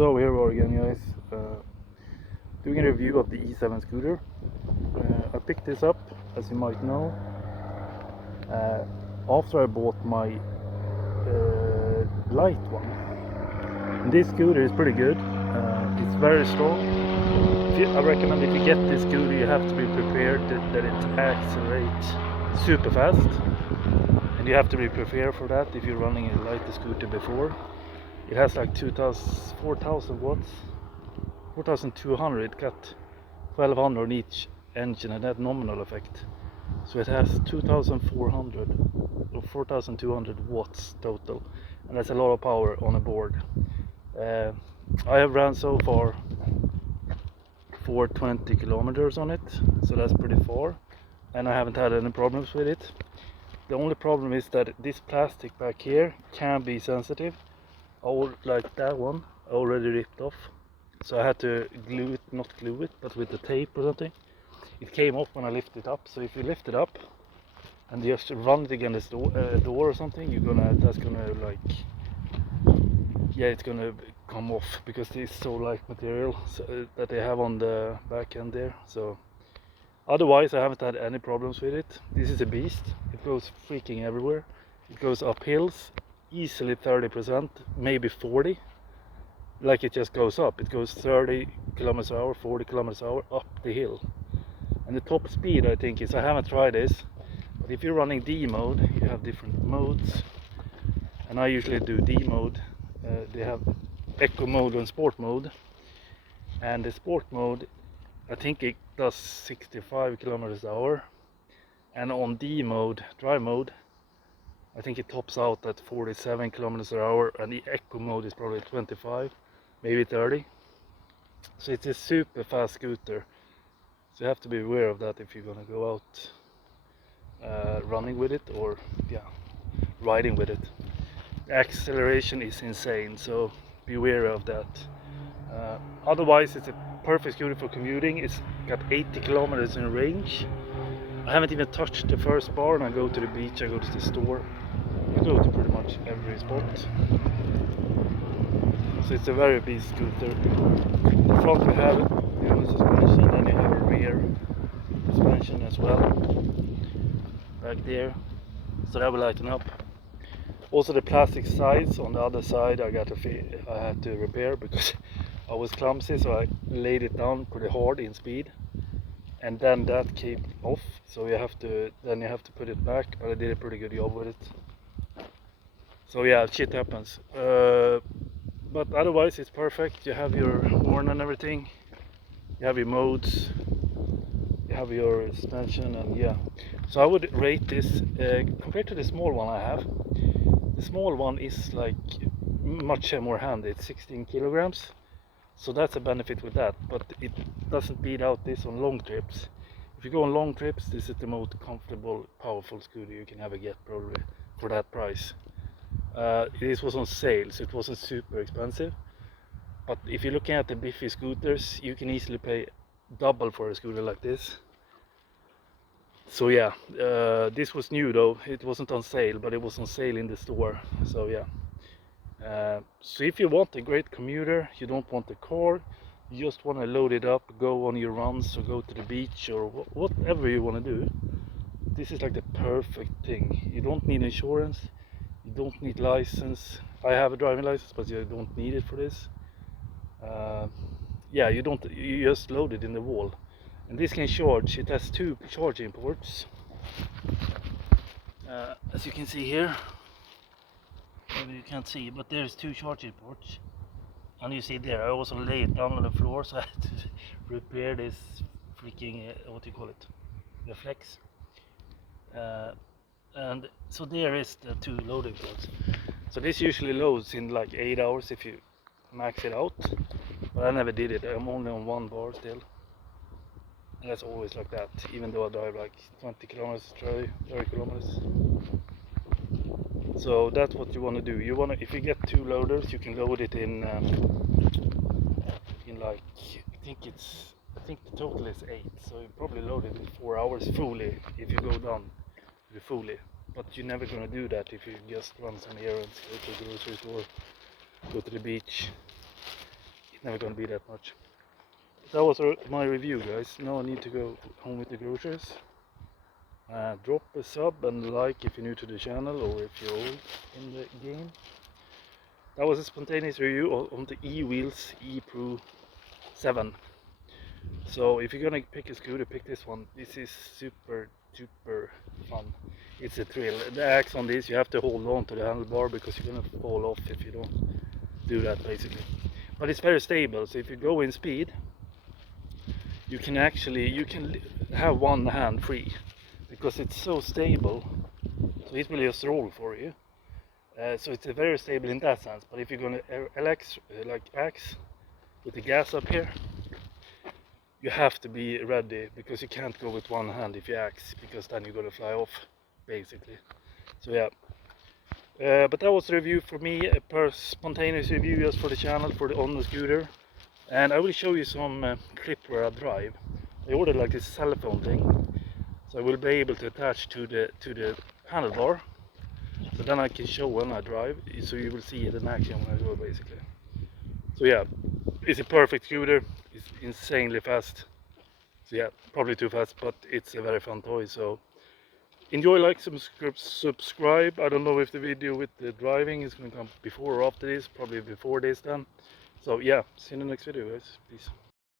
So here we are again, guys, doing a review of the E7 scooter. I picked this up, as you might know, after I bought my light one. And this scooter is pretty good. It's very strong. I recommend if you get this scooter, you have to be prepared that it accelerates super fast, and you have to be prepared for that if you're running a lighter scooter before. It has like 4,000 watts, 4,200. It got 1,200 on each engine, and that nominal effect. So it has 2,400 or 4,200 watts total, and that's a lot of power on a board. I have ran so far 420 kilometers on it, so that's pretty far, and I haven't had any problems with it. The only problem is that this plastic back here can be sensitive. Like that one, I already ripped off, so I had to glue it, not glue it, but with the tape or something. It came off when I lifted it up, so if you lift it up and just run it against the door or something, that's gonna it's gonna come off, because it's so light material that they have on the back end there. So otherwise I haven't had any problems with it. This is a beast. It goes freaking everywhere. It goes up hills easily 30%, maybe 40. Like it just goes up. It goes 30 kilometers an hour, 40 kilometers an hour up the hill. And the top speed, I think, is, I haven't tried this, but if you're running D mode, you have different modes, and I usually do D mode. They have eco mode and sport mode, and the sport mode, I think it does 65 kilometers an hour, and on D mode, drive mode, I think it tops out at 47 kilometers an hour, and the eco mode is probably 25, maybe 30. So it's a super fast scooter. So you have to be aware of that if you're gonna go out running with it, or riding with it. The acceleration is insane, so be wary of that. Otherwise, it's a perfect scooter for commuting. It's got 80 kilometers in range. I haven't even touched the first bar, and I go to the beach, I go to the store, I go to pretty much every spot. So it's a very big scooter. In the front we have suspension, and you have a rear suspension as well back there, so that will lighten up. Also the plastic sides on the other side I had to repair, because I was clumsy, so I laid it down pretty hard in speed, and then that came off, so you have to put it back, but I did a pretty good job with it. So yeah, shit happens, but otherwise it's perfect. You have your horn and everything, you have your modes, you have your suspension, and yeah. So I would rate this compared to the small one I have. The small one is like much more handy. It's 16 kilograms, so that's a benefit with that, but it doesn't beat out this on long trips. If you go on long trips, this is the most comfortable, powerful scooter you can ever get, probably, for that price. This was on sale, so it wasn't super expensive, but if you're looking at the biffy scooters, you can easily pay double for a scooter like this. So yeah, this was new though. It wasn't on sale, but it was on sale in the store. So yeah, so if you want a great commuter, you don't want a car, you just want to load it up, go on your runs, or go to the beach, or whatever you want to do, this is like the perfect thing. You don't need insurance, you don't need license. I have a driving license, but you don't need it for this. Yeah, you just load it in the wall, and this can charge. It has 2 charging ports, as you can see here. Maybe you can't see, but there's 2 charging ports, and you see there, I also lay it down on the floor, so I had to repair this freaking what do you call it, the flex. And so there is the 2 loading ports. So this usually loads in like 8 hours if you max it out, but I never did it. I'm only on 1 bar still, and that's always like that, even though I drive like 20 kilometers, 30 kilometers. So that's what you want to do. If you get 2 loaders, you can load it in like, I think the total is 8, so you probably load it in 4 hours fully if you go down fully. But you're never gonna do that if you just run some errands, go to the grocery store, go to the beach. never gonna be that much. That was my review, guys. Now I need to go home with the groceries. Drop a sub and like if you're new to the channel or if you're old in the game. That was a spontaneous review on the E-Wheels E-Pro 7. So if you're gonna pick a scooter, pick this one. This is super duper fun. It's a thrill. The axe on this, you have to hold on to the handlebar because you're gonna fall off if you don't do that, basically. But it's very stable, so if you go in speed, you can have one hand free because it's so stable. So it will just roll for you. So it's very stable in that sense. But if you're gonna like axe with the gas up here, you have to be ready because you can't go with one hand if you axe, because then you're gonna fly off, basically. So yeah, but that was the review for me, a spontaneous review just for the channel, on the scooter. And I will show you some clip where I drive. I ordered like this cell phone thing, so I will be able to attach to the handlebar. So then I can show when I drive, so you will see it in action when I go, basically. So yeah, it's a perfect scooter. It's insanely fast. So yeah, probably too fast, but it's a very fun toy. So enjoy, like, subscribe. I don't know if the video with the driving is going to come before or after this. Probably before this then. So yeah, see you in the next video, guys. Peace.